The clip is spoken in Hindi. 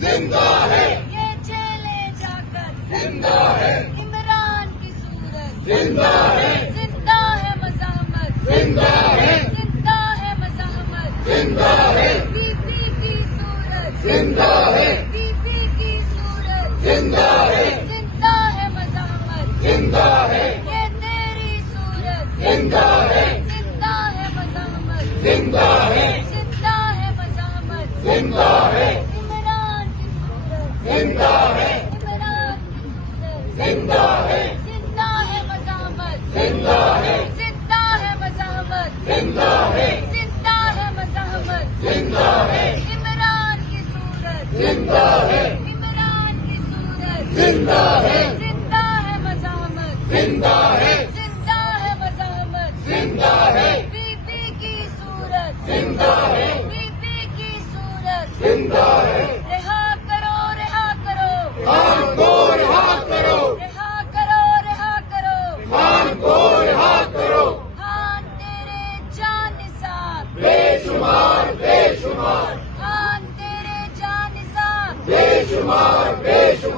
जिंदा है, ये चले जाकर जिंदा है, इमरान की सूरत जिंदा है, जिंदा है मज़ाहमत जिंदा है, जिंदा है मज़ाहमत जिंदा है, बीबी की सूरत जिंदा है, बीबी की सूरत जिंदा है, जिंदा है मज़ाहमत जिंदा है, ये तेरी सूरत जिंदा है, जिंदा है मज़ाहमत जिंदा है, जिंदा है मज़ाहमत जिंदा है, इमरान की सूरत जिंदा है, इमरान की सूरत जिंदा है, जिंदा है मज़ाहमत जिंदा है, जिंदा है मज़ाहमत जिंदा है, जिंदा है मज़ाहमत जिंदा है, इमरान की सूरत जिंदा है, इमरान की सूरत जिंदा है, जिंदा है मज़ाहमत जिंदा है, जिंदा है मज़ाहमत जिंदा है, बीबी की सूरत जिंदा है, बीबी की सूरत जिंदा है, रिहा करो रिहा करो खान को रिहा करो, रिहा करो रिहा करो खान को रिहा करो, खान तेरे जानिसाब बेशुमार बेशुमार खान तेरे जानिसाब बेशुमार बेशुमार